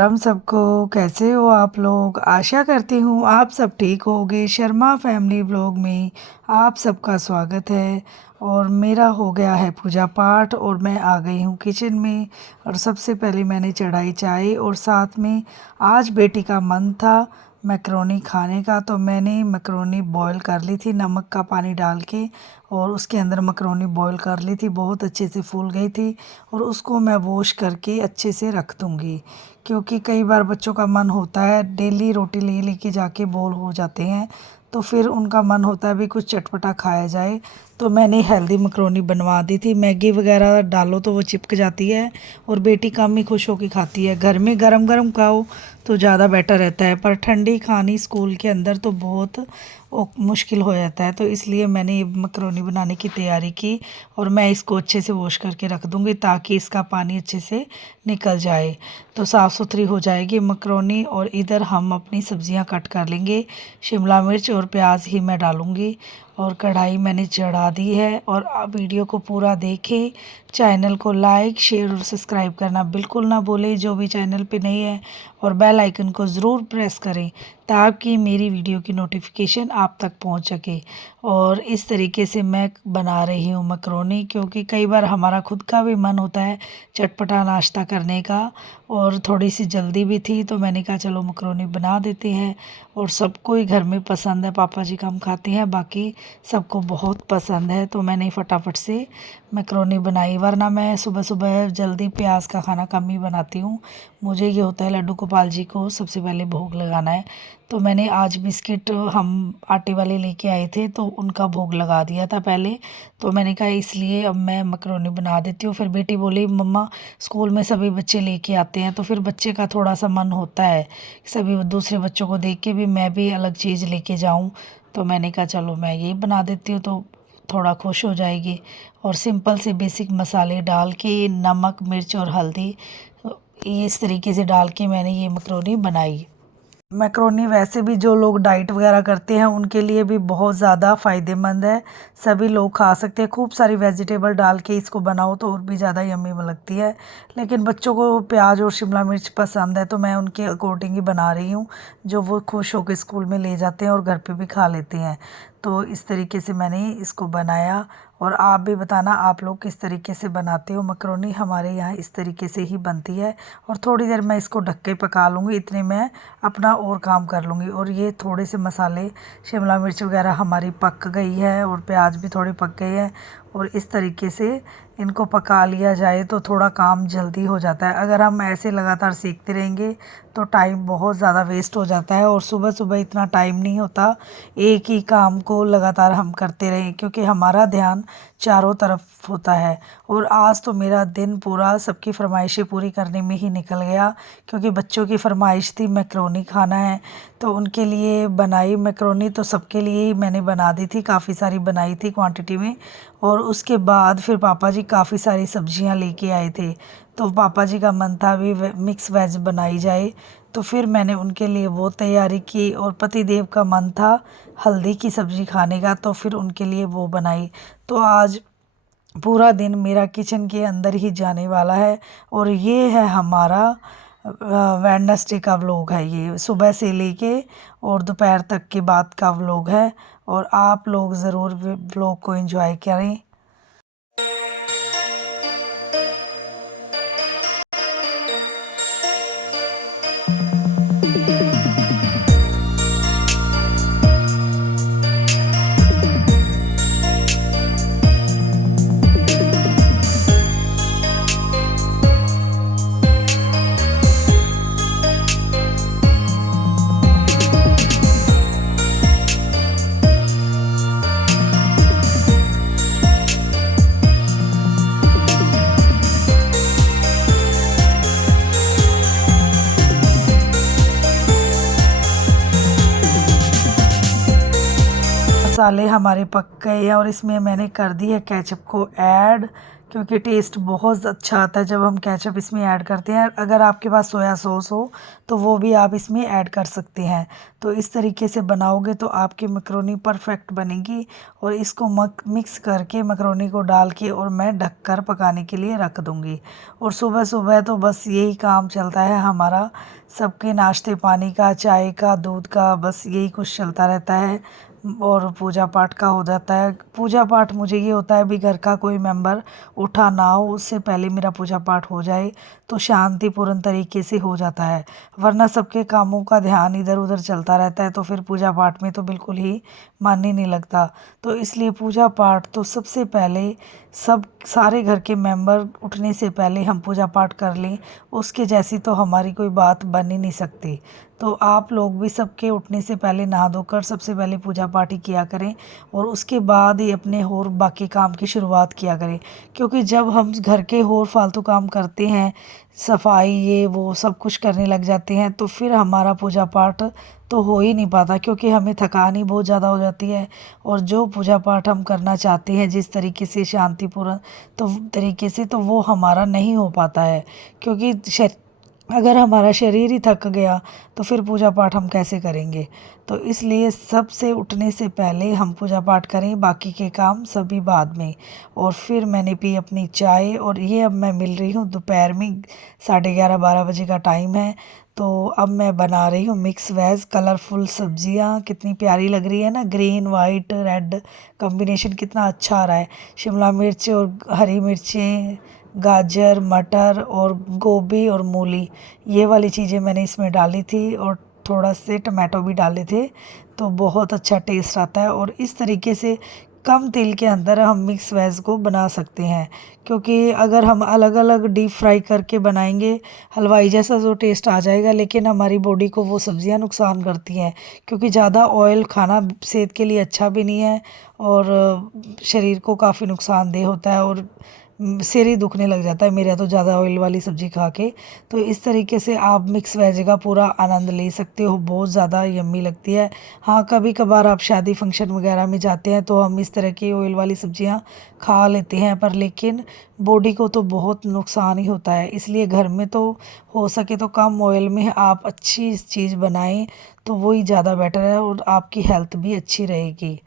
राम सबको। कैसे हो आप लोग? आशा करती हूँ आप सब ठीक होगे। शर्मा फैमिली व्लॉग में आप सबका स्वागत है। और मेरा हो गया है पूजा पाठ और मैं आ गई हूँ किचन में। और सबसे पहले मैंने चढ़ाई चाय और साथ में आज बेटी का मन था मैक्रोनी खाने का, तो मैंने मैक्रोनी बॉईल कर ली थी नमक का पानी डाल के। और उसके अंदर मैक्रोनी बॉईल कर ली थी, बहुत अच्छे से फूल गई थी। और उसको मैं वॉश करके अच्छे से रख दूँगी, क्योंकि कई बार बच्चों का मन होता है डेली रोटी ले लेके जाके बोर हो जाते हैं, तो फिर उनका मन होता है भी कुछ चटपटा खाया जाए। तो मैंने हेल्दी मैक्रोनी बनवा दी थी। मैगी वगैरह डालो तो वो चिपक जाती है और बेटी कम ही खुश होकर खाती है। घर में गरम गरम खाओ तो ज़्यादा बेटर रहता है, पर ठंडी खानी स्कूल के अंदर तो बहुत मुश्किल हो जाता है। तो इसलिए मैंने ये मैक्रोनी बनाने की तैयारी की और मैं इसको अच्छे से वॉश करके रख दूँगी ताकि इसका पानी अच्छे से निकल जाए, तो साफ़ सुथरी हो जाएगी मैक्रोनी। और इधर हम अपनी सब्जियां कट कर लेंगे। शिमला मिर्च और प्याज ही मैं डालूँगी। और कढ़ाई मैंने चढ़ा दी है। और आप वीडियो को पूरा देखें, चैनल को लाइक शेयर और सब्सक्राइब करना बिल्कुल ना भूलें जो भी चैनल पे नहीं है, और बेल आइकन को ज़रूर प्रेस करें ताकि मेरी वीडियो की नोटिफिकेशन आप तक पहुंच सके। और इस तरीके से मैं बना रही हूँ मैक्रोनी, क्योंकि कई बार हमारा खुद का भी मन होता है चटपटा नाश्ता करने का, और थोड़ी सी जल्दी भी थी तो मैंने कहा चलो मैक्रोनी बना देते हैं। और सबको ही घर में पसंद है, पापा जी कम खाते हैं, बाकी सबको बहुत पसंद है, तो मैंने फटाफट से मैक्रोनी बनाई। वरना मैं सुबह सुबह जल्दी प्याज का खाना कम ही बनाती हूँ। मुझे ये होता है लड्डू गोपाल जी को सबसे पहले भोग लगाना है। तो मैंने आज बिस्किट हम आटे वाले लेके आए थे तो उनका भोग लगा दिया था पहले। तो मैंने कहा इसलिए अब मैं मैक्रोनी बना देती हूँ। फिर बेटी बोली मम्मा स्कूल में सभी बच्चे लेके आते हैं, तो फिर बच्चे का थोड़ा सा मन होता है सभी दूसरे बच्चों को देख के भी मैं भी अलग चीज़ लेके जाऊँ। तो मैंने कहा चलो मैं यही बना देती हूँ, तो थोड़ा खुश हो जाएगी। और सिंपल से बेसिक मसाले डाल के नमक मिर्च और हल्दी इस तरीके से डाल के मैंने ये मैक्रोनी बनाई। मैक्रोनी वैसे भी जो लोग डाइट वगैरह करते हैं उनके लिए भी बहुत ज़्यादा फ़ायदेमंद है। सभी लोग खा सकते हैं। खूब सारी वेजिटेबल डाल के इसको बनाओ तो और भी ज़्यादा यम्मी लगती है। लेकिन बच्चों को प्याज और शिमला मिर्च पसंद है, तो मैं उनके अकॉर्डिंग ही बना रही हूँ जो वो खुश होकर स्कूल में ले जाते हैं और घर पे भी खा लेते हैं। तो इस तरीके से मैंने इसको बनाया। और आप भी बताना आप लोग किस तरीके से बनाते हो मैक्रोनी। हमारे यहाँ इस तरीके से ही बनती है। और थोड़ी देर मैं इसको ढक के पका लूँगी, इतने में अपना और काम कर लूँगी। और ये थोड़े से मसाले शिमला मिर्च वगैरह हमारी पक गई है और प्याज भी थोड़ी पक गई है। और इस तरीके से इनको पका लिया जाए तो थोड़ा काम जल्दी हो जाता है। अगर हम ऐसे लगातार सीखते रहेंगे तो टाइम बहुत ज़्यादा वेस्ट हो जाता है, और सुबह सुबह इतना टाइम नहीं होता एक ही काम को लगातार हम करते रहें, क्योंकि हमारा ध्यान चारों तरफ होता है। और आज तो मेरा दिन पूरा सबकी फरमाइशें पूरी करने में ही निकल गया, क्योंकि बच्चों की फरमाइश थी मैक्रोनी खाना है, तो उनके लिए बनाई मैक्रोनी। तो सबके लिए ही मैंने बना दी थी, काफ़ी सारी बनाई थी क्वांटिटी में। और उसके बाद फिर पापा जी काफ़ी सारी सब्जियां लेके आए थे, तो पापा जी का मन था भी मिक्स वेज बनाई जाए, तो फिर मैंने उनके लिए वो तैयारी की। और पति देव का मन था हल्दी की सब्ज़ी खाने का, तो फिर उनके लिए वो बनाई। तो आज पूरा दिन मेरा किचन के अंदर ही जाने वाला है। और ये है हमारा वेडनेसडे का व्लॉग है, ये सुबह से लेके और दोपहर तक के बाद का व्लॉग है। और आप लोग ज़रूर व्लॉग को एंजॉय करें। मसाले हमारे पक गए हैं और इसमें मैंने कर दी है केचप को ऐड, क्योंकि टेस्ट बहुत अच्छा आता है जब हम केचप इसमें ऐड करते हैं। अगर आपके पास सोया सॉस हो तो वो भी आप इसमें ऐड कर सकते हैं। तो इस तरीके से बनाओगे तो आपकी मैक्रोनी परफेक्ट बनेगी। और इसको मिक्स करके मैक्रोनी को डाल के और मैं ढककर पकाने के लिए रख दूँगी। और सुबह सुबह तो बस यही काम चलता है हमारा, सबके नाश्ते पानी का, चाय का, दूध का, बस यही कुछ चलता रहता है। और पूजा पाठ का हो जाता है। पूजा पाठ मुझे ये होता है भी घर का कोई मेंबर उठा ना हो उससे पहले मेरा पूजा पाठ हो जाए तो शांतिपूर्ण तरीके से हो जाता है। वरना सबके कामों का ध्यान इधर उधर चलता रहता है तो फिर पूजा पाठ में तो बिल्कुल ही मन ही नहीं लगता। तो इसलिए पूजा पाठ तो सबसे पहले सब सारे घर के मेंबर उठने से पहले हम पूजा पाठ कर लें, उसके जैसी तो हमारी कोई बात बन ही नहीं सकती। तो आप लोग भी सबके उठने से पहले नहा धोकर सबसे पहले पूजा पाठ ही किया करें और उसके बाद ही अपने और बाकी काम की शुरुआत किया करें। क्योंकि जब हम घर के और फालतू काम करते हैं, सफाई ये वो सब कुछ करने लग जाते हैं तो फिर हमारा पूजा पाठ तो हो ही नहीं पाता, क्योंकि हमें थकान ही बहुत ज़्यादा हो जाती है। और जो पूजा पाठ हम करना चाहते हैं जिस तरीके से शांतिपूर्ण तो तरीके से, तो वो हमारा नहीं हो पाता है। क्योंकि अगर हमारा शरीर ही थक गया तो फिर पूजा पाठ हम कैसे करेंगे। तो इसलिए सबसे उठने से पहले हम पूजा पाठ करें, बाकी के काम सभी बाद में। और फिर मैंने पी अपनी चाय और ये अब मैं मिल रही हूँ दोपहर में 11:30-12 बजे का टाइम है। तो अब मैं बना रही हूँ मिक्स वेज कलरफुल सब्जियाँ, कितनी प्यारी लग रही है ना, ग्रीन वाइट रेड कॉम्बिनेशन कितना अच्छा आ रहा है। शिमला मिर्च और हरी मिर्चें, गाजर, मटर और गोभी और मूली, ये वाली चीज़ें मैंने इसमें डाली थी और थोड़ा से टमाटो भी डाले थे। तो बहुत अच्छा टेस्ट आता है और इस तरीके से कम तेल के अंदर हम मिक्स वेज को बना सकते हैं। क्योंकि अगर हम अलग अलग डीप फ्राई करके बनाएंगे हलवाई जैसा जो टेस्ट आ जाएगा, लेकिन हमारी बॉडी को वो सब्ज़ियां नुकसान करती हैं। क्योंकि ज़्यादा ऑयल खाना सेहत के लिए अच्छा भी नहीं है और शरीर को काफ़ी नुकसानदेह होता है और सिर ही दुखने लग जाता है मेरा तो ज़्यादा ऑयल वाली सब्ज़ी खा के। तो इस तरीके से आप मिक्स वेज का पूरा आनंद ले सकते हो, बहुत ज़्यादा यम्मी लगती है। हाँ, कभी कभार आप शादी फंक्शन वगैरह में जाते हैं तो हम इस तरह की ऑयल वाली सब्ज़ियाँ खा लेते हैं, पर लेकिन बॉडी को तो बहुत नुकसान ही होता है। इसलिए घर में तो हो सके तो कम ऑयल में आप अच्छी चीज़ बनाएं तो वही ज़्यादा बेटर है और आपकी हेल्थ भी अच्छी रहेगी।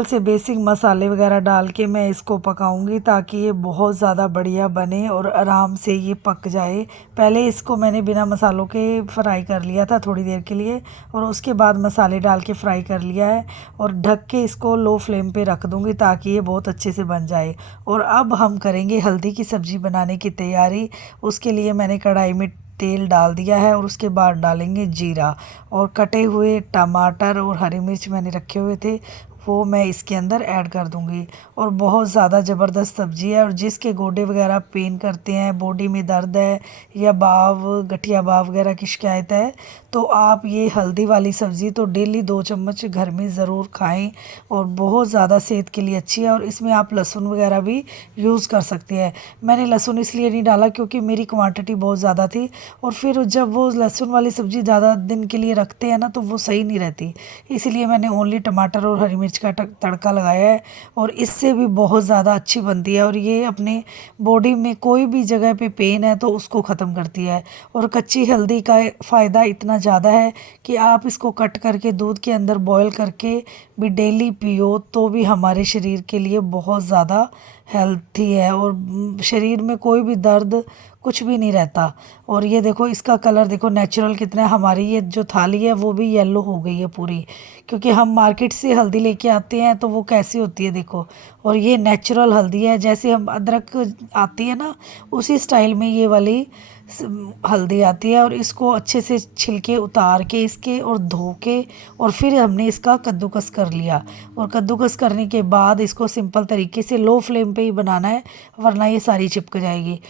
सिंपल से बेसिक मसाले वगैरह डाल के मैं इसको पकाऊंगी ताकि ये बहुत ज़्यादा बढ़िया बने और आराम से ये पक जाए। पहले इसको मैंने बिना मसालों के फ्राई कर लिया था थोड़ी देर के लिए, और उसके बाद मसाले डाल के फ्राई कर लिया है, और ढक के इसको लो फ्लेम पे रख दूंगी ताकि ये बहुत अच्छे से बन जाए। और अब हम करेंगे हल्दी की सब्ज़ी बनाने की तैयारी। उसके लिए मैंने कढ़ाई में तेल डाल दिया है और उसके बाद डालेंगे जीरा, और कटे हुए टमाटर और हरी मिर्च मैंने रखे हुए थे वो मैं इसके अंदर ऐड कर दूंगी। और बहुत ज़्यादा ज़बरदस्त सब्ज़ी है, और जिसके गोडे वगैरह पेन करते हैं, बॉडी में दर्द है या बाव गठिया बाव वगैरह की शिकायत है, तो आप ये हल्दी वाली सब्ज़ी तो डेली 2 चम्मच घर में ज़रूर खाएं, और बहुत ज़्यादा सेहत के लिए अच्छी है। और इसमें आप लहसुन वगैरह भी यूज़ कर सकते हैं। मैंने लहसुन इसलिए नहीं डाला क्योंकि मेरी क्वांटिटी बहुत ज़्यादा थी, और फिर जब वो लहसुन वाली सब्ज़ी ज़्यादा दिन के लिए रखते हैं ना तो वो सही नहीं रहती, इसलिए मैंने ओनली टमाटर और हरी मिर्च का तड़का लगाया है, और इससे भी बहुत ज़्यादा अच्छी बनती है। और ये अपने बॉडी में कोई भी जगह पे पेन है तो उसको ख़त्म करती है। और कच्ची हल्दी का फ़ायदा इतना ज़्यादा है कि आप इसको कट करके दूध के अंदर बॉयल करके भी डेली पियो तो भी हमारे शरीर के लिए बहुत ज़्यादा हेल्थी है, और शरीर में कोई भी दर्द कुछ भी नहीं रहता। और ये देखो इसका कलर देखो नेचुरल कितना है। हमारी ये जो थाली है वो भी येलो हो गई है पूरी, क्योंकि हम मार्केट से हल्दी लेके आते हैं तो वो कैसी होती है देखो। और ये नेचुरल हल्दी है, जैसे हम अदरक आती है ना उसी स्टाइल में ये वाली हल्दी आती है। और इसको अच्छे से छिलके उतार के इसके और धो के, और फिर हमने इसका कद्दूकस कर लिया। और कद्दूकस करने के बाद इसको सिंपल तरीके से लो फ्लेम पे ही बनाना है, वरना ये सारी चिपक जाएगी।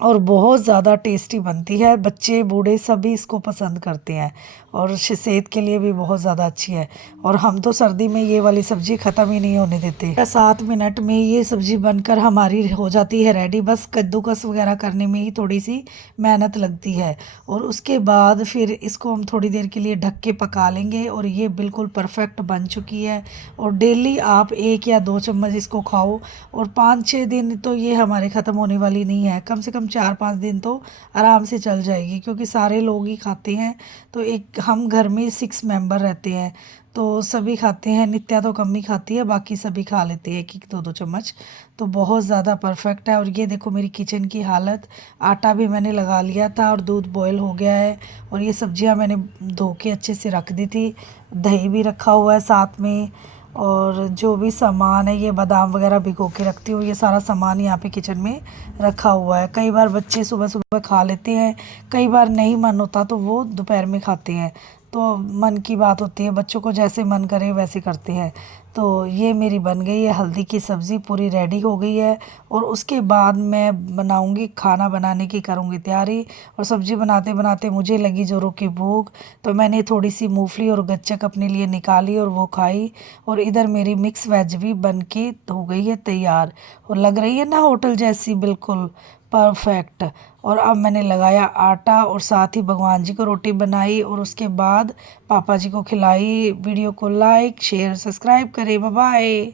और बहुत ज़्यादा टेस्टी बनती है, बच्चे बूढ़े सभी इसको पसंद करते हैं, और सेहत के लिए भी बहुत ज़्यादा अच्छी है। और हम तो सर्दी में ये वाली सब्ज़ी ख़त्म ही नहीं होने देते। 7 मिनट में ये सब्ज़ी बनकर हमारी हो जाती है रेडी। बस कद्दूकस वगैरह करने में ही थोड़ी सी मेहनत लगती है, और उसके बाद फिर इसको हम थोड़ी देर के लिए ढक के पका लेंगे। और ये बिल्कुल परफेक्ट बन चुकी है, और डेली आप 1 या 2 चम्मच इसको खाओ, और 5-6 दिन तो ये हमारे ख़त्म होने वाली नहीं है, कम से कम 4-5 दिन तो आराम से चल जाएगी, क्योंकि सारे लोग ही खाते हैं। तो एक हम घर में 6 मेंबर रहते हैं तो सभी खाते हैं। नित्या तो कम ही खाती है, बाकी सभी खा लेते हैं 1-2 चम्मच। तो बहुत ज़्यादा परफेक्ट है। और ये देखो मेरी किचन की हालत, आटा भी मैंने लगा लिया था और दूध बॉयल हो गया है, और ये सब्जियां मैंने धो के अच्छे से रख दी थी, दही भी रखा हुआ है साथ में। और जो भी सामान है ये बादाम वगैरह भिगो के रखती हूँ, ये सारा सामान यहाँ पे किचन में रखा हुआ है। कई बार बच्चे सुबह सुबह खा लेते हैं, कई बार नहीं मन होता तो वो दोपहर में खाते हैं। तो मन की बात होती है, बच्चों को जैसे मन करे वैसे करते हैं। तो ये मेरी बन गई है हल्दी की सब्ज़ी, पूरी रेडी हो गई है। और उसके बाद मैं बनाऊंगी, खाना बनाने की करूंगी तैयारी। और सब्ज़ी बनाते बनाते मुझे लगी जोरों की भूख, तो मैंने थोड़ी सी मूंगफली और गच्चक अपने लिए निकाली और वो खाई। और इधर मेरी मिक्स वेज भी बन के हो गई है तैयार, और लग रही है ना होटल जैसी, बिल्कुल परफेक्ट। और अब मैंने लगाया आटा, और साथ ही भगवान जी को रोटी बनाई, और उसके बाद पापा जी को खिलाई। वीडियो को लाइक शेयर सब्सक्राइब करें। Bye bye.